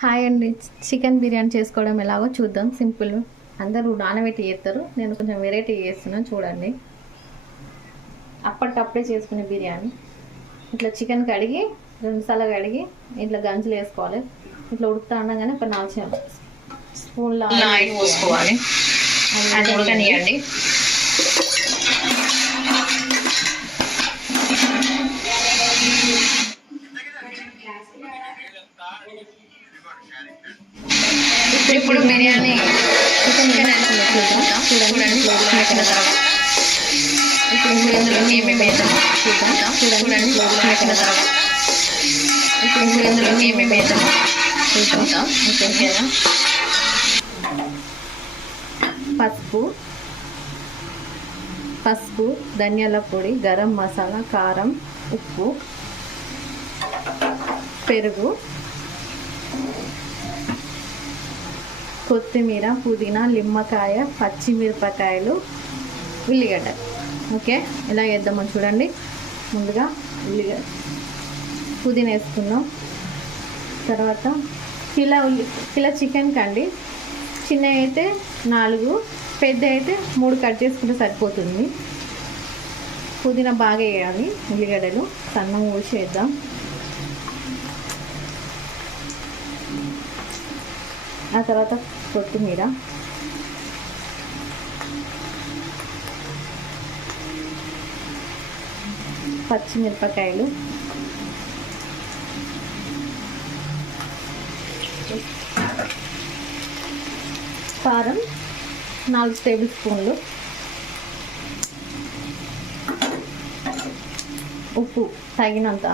Hi అండి. Chicken biryani చేసుకోవడం ఎలాగో చూద్దాం. సింపుల్. అందరూ నానబెట్టి చేస్తారు, నేను కొంచెం వెరైటీ చేస్తున్నాను. చూడండి, అప్పటికప్పుడే చేసుకునే బిర్యానీ. ఇట్లా చికెన్ కడిగి 2 సార్లు కడిగి ఇట్లా గంజులు వేసుకోవాలి. ఇట్లా ఉడుకుతా ఉండగానే ఒక 4 స్పూన్ల ఆయిల్ పోసుకోవాలి. అది ఉడకనియండి. ఇప్పుడు బిర్యానీ చికెన్ వేసుకుందాం. చూడండి, వేసిన తర్వాత ఇప్పుడు ఇందులో ఏమేమి వేద్దామో చూద్దాం. చూడండి, వేసిన తర్వాత ఇప్పుడు ఇందులో ఏమేమి వేద్దామో చూద్దాం. ఓకేనా? పసుపు, ధనియాల పొడి, గరం మసాలా, కారం, ఉప్పు, పెరుగు, కొత్తిమీర, పుదీనా, నిమ్మకాయ, పచ్చిమిరపకాయలు, ఉల్లిగడ్డ. ఓకే, ఎలా వేద్దామో చూడండి. ముందుగా పుదీనా వేసుకుందాం. తర్వాత కిలో చికెన్ కండి, చిన్న అయితే 4, పెద్ద అయితే 3 కట్ చేసుకుంటే సరిపోతుంది. పుదీనా బాగా వేయాలి. ఉల్లిగడ్డలు సన్నంగా కోసి వేద్దాం. ఆ తర్వాత కొత్తిమీర, పచ్చిమిరపకాయలు, కారం 4 టేబుల్ స్పూన్లు, ఉప్పు తగినంత,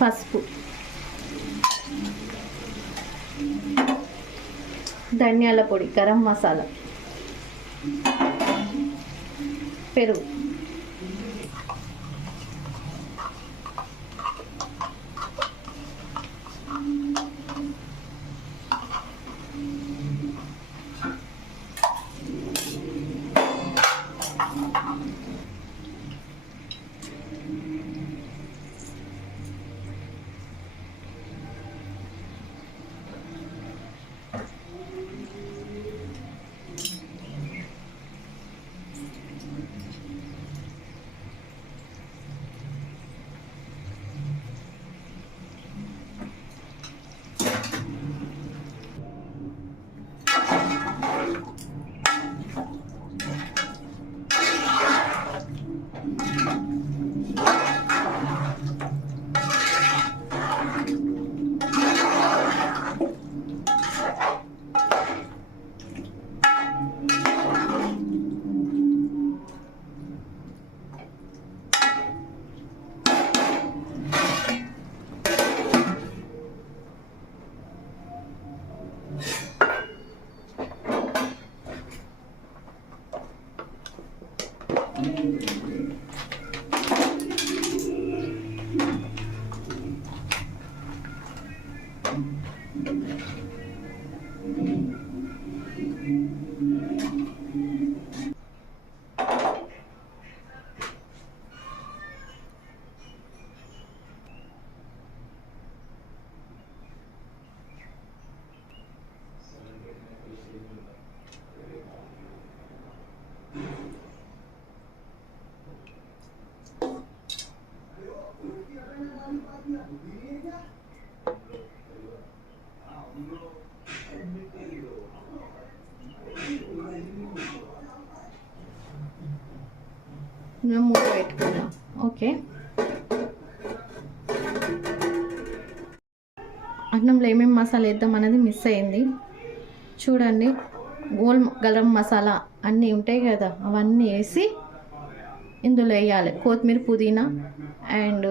పసుపు, ధనియాల పొడి, గరం మసాలా, పెరుగు. మూత పెట్టుకున్నాం. ఓకే, అన్నంలో ఏమేమి మసాలా వేద్దాం అనేది మిస్ అయింది. చూడండి, గరం మసాలా అన్నీ ఉంటాయి కదా, అవన్నీ వేసి ఇందులో వేయాలి. కొత్తిమీర, పుదీనా అండ్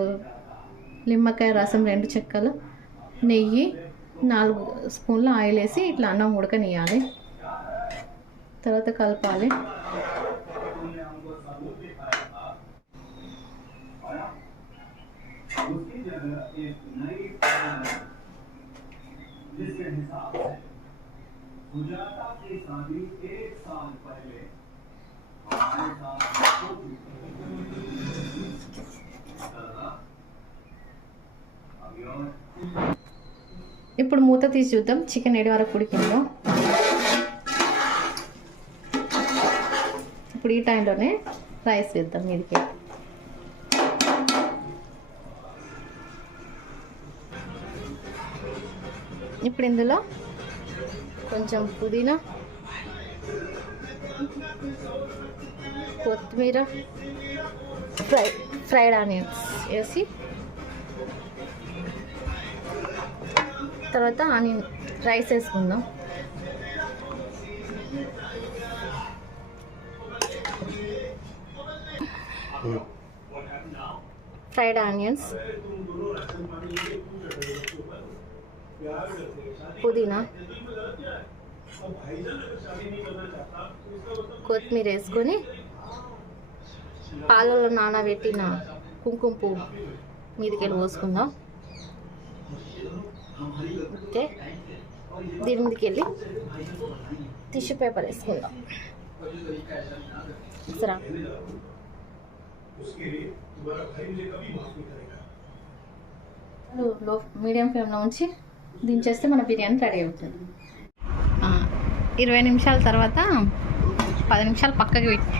నిమ్మకాయ రసం, 2 చెక్కలు, నెయ్యి, 4 స్పూన్ల ఆయిల్ వేసి ఇట్లా అన్నం ఉడకనియాలి. తర్వాత కలపాలి. जिसके हिसाब से सुजाता की शादी 1 साल पहले हमारे साथ ఇప్పుడు మూత తీసి చూద్దాం చికెన్ ఏడు వరకు ఉడికిందో. ఇప్పుడు ఈ టైంలోనే రైస్ వేద్దాం మీదికి. ఇప్పుడు ఇందులో కొంచెం పుదీనా, కొత్తిమీర, ఫ్రైడ్ ఆనియన్స్ వేసి తర్వాత ఆనియన్ రైస్ వేసుకుందాం. ఫ్రైడ్ ఆనియన్స్, పుదీనా, కొత్తిమీర వేసుకొని పాలలో నానబెట్టిన కుంకుమ పువ్వు మీదకి పోసుకుందాం. ఓకే, దీని మీదకి వెళ్ళి టిష్యూ పేపర్ వేసుకుందాం. సరే, లో మీడియం ఫ్లేమ్లో ఉంచి దించేస్తే మన బిర్యానీ రెడీ అవుతుంది. 20 నిమిషాల తర్వాత 10 నిమిషాలు పక్కకి పెట్టి